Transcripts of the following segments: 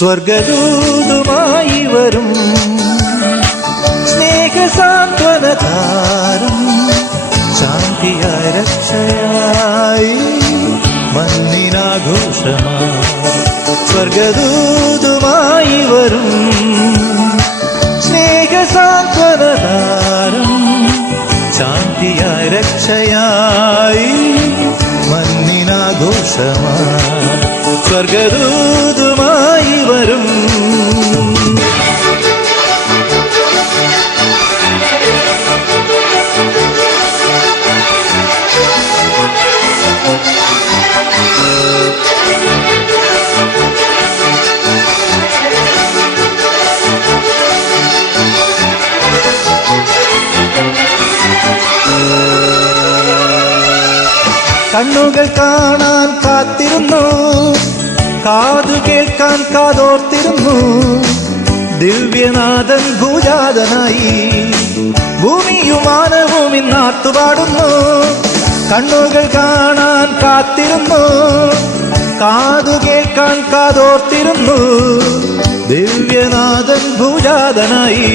സ്വർഗദൂതുമായി വരും സ്നേഹസാന്ത്വനതാരം, ശാന്തിയായ രക്ഷയായി മണ്ണിനാഘോഷമായി. സ്വർഗദൂതുമായി വരും സ്നേഹസാന്ത്വനതാരം, ശാന്തിയായ രക്ഷയായി മണ്ണിനാഘോഷമായി. സ്വർഗദൂതുമായി വരും. കണ്ണുകൾ കാണാൻ കാത്തിരുന്നു, കാതു കേൾക്കാൻ കാതോർത്തിരുന്നു. ദിവ്യനാഥൻ ഭൂജാതനായി ഭൂമിയും മാനവും ഇന്നാത്തുപാടുന്നു. കണ്ണുകൾ കാണാൻ കാത്തിരുന്നു, കാതു കേൾക്കാൻ കാതോർത്തിരുന്നു. ദിവ്യനാഥൻ ഭൂജാതനായി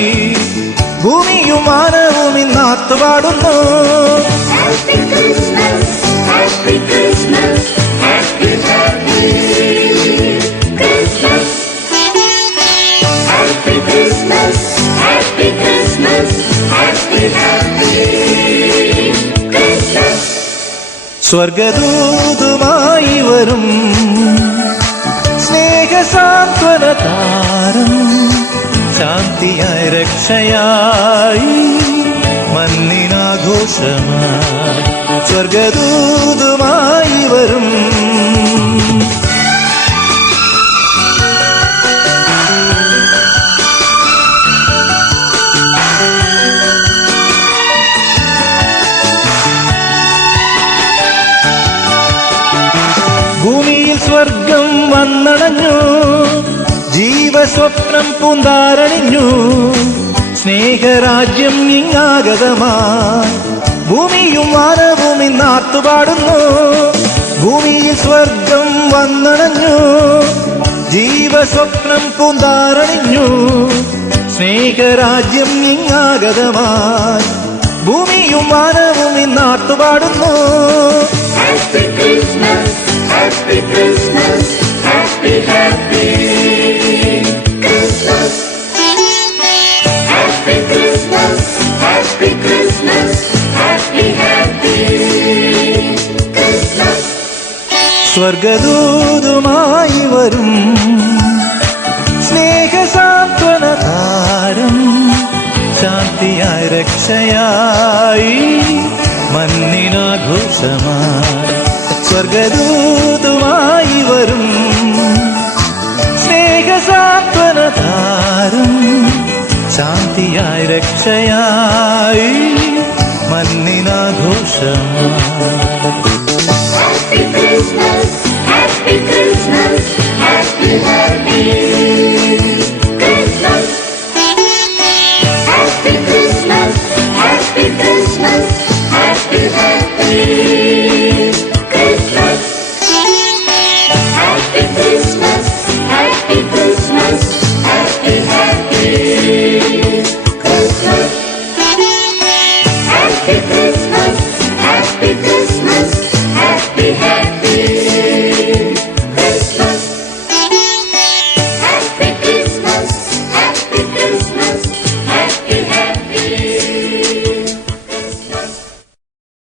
ഭൂമിയും മാനവും ഇന്നാത്തുപാടുന്നു. Happy Christmas, happy, happy Christmas. Happy Christmas, happy Christmas, happy, happy Christmas. സ്വർഗദൂതുമായി വരും സ്നേഹസാന്ത്വനതാരം, ശാന്തിയായ രക്ഷയായി മണ്ണിനാഘോഷമായി. സ്വർഗദൂതുമായി വരും. ഭൂമിയിൽ സ്വർഗം വന്നണഞ്ഞു, ജീവസ്വപ്നം പൂന്താരണിഞ്ഞു. സ്നേഹരാജ്യം ഇങ്ങാഗതമായി ഭൂമിയും മാനവും ഇന്നാത്തുപാടുന്നു. ഭൂമിയിൽ സ്വർഗം വന്നണഞ്ഞു, ജീവസ്വപ്നം പൂന്താരണിഞ്ഞു. സ്നേഹരാജ്യം ഇങ്ങാഗതമായി ഭൂമിയും മാനവും ഇന്നാത്തുപാടുന്നു. Happy Christmas, happy Christmas, happy, happy Christmas. Happy Christmas, happy Christmas, happy, happy Christmas. സ്വർഗദൂതുമായി വരും സ്നേഹസാന്ത്വനതാരം, ശാന്തിയായ രക്ഷയായി മണ്ണിനാഘോഷമായി. സ്വർഗദൂതുമായി വരും സ്നേഹസാന്ത്വനതാരം, ശാന്തിയായ രക്ഷയായി മണ്ണിനാഘോഷമായി.